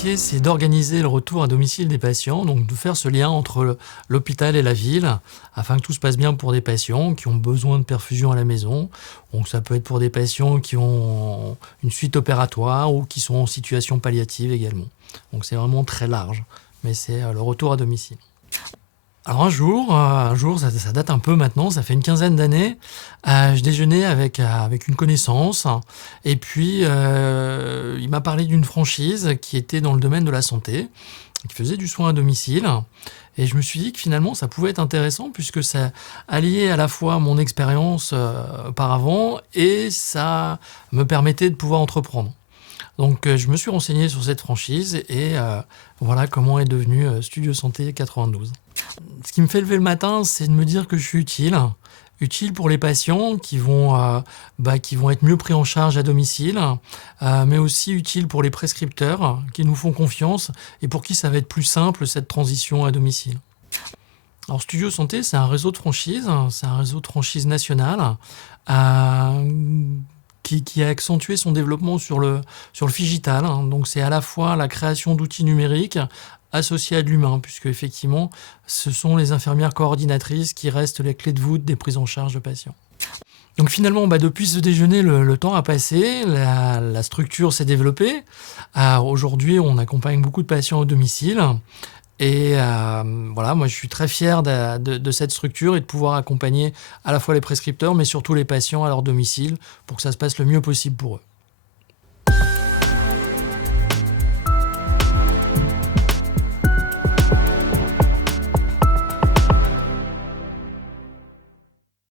métier, c'est d'organiser le retour à domicile des patients, donc de faire ce lien entre l'hôpital et la ville, afin que tout se passe bien pour des patients qui ont besoin de perfusion à la maison. Donc ça peut être pour des patients qui ont une suite opératoire ou qui sont en situation palliative également. Donc c'est vraiment très large, mais c'est le retour à domicile. Alors un jour, ça date un peu maintenant, ça fait une quinzaine d'années, je déjeunais avec une connaissance et puis il m'a parlé d'une franchise qui était dans le domaine de la santé, qui faisait du soin à domicile et je me suis dit que finalement ça pouvait être intéressant puisque ça alliait à la fois mon expérience auparavant et ça me permettait de pouvoir entreprendre. Donc je me suis renseigné sur cette franchise et voilà comment est devenu Studio Santé 92. Ce qui me fait lever le matin, c'est de me dire que je suis utile pour les patients qui vont être mieux pris en charge à domicile, mais aussi utile pour les prescripteurs qui nous font confiance et pour qui ça va être plus simple cette transition à domicile. Alors Studio Santé, c'est un réseau de franchise national qui a accentué son développement sur le figital. Donc c'est à la fois la création d'outils numériques associés à de l'humain, puisque effectivement, ce sont les infirmières coordinatrices qui restent les clés de voûte des prises en charge de patients. Donc finalement, depuis ce déjeuner, le temps a passé, la structure s'est développée. Aujourd'hui, on accompagne beaucoup de patients au domicile. Et voilà, moi je suis très fier de cette structure et de pouvoir accompagner à la fois les prescripteurs, mais surtout les patients à leur domicile pour que ça se passe le mieux possible pour eux.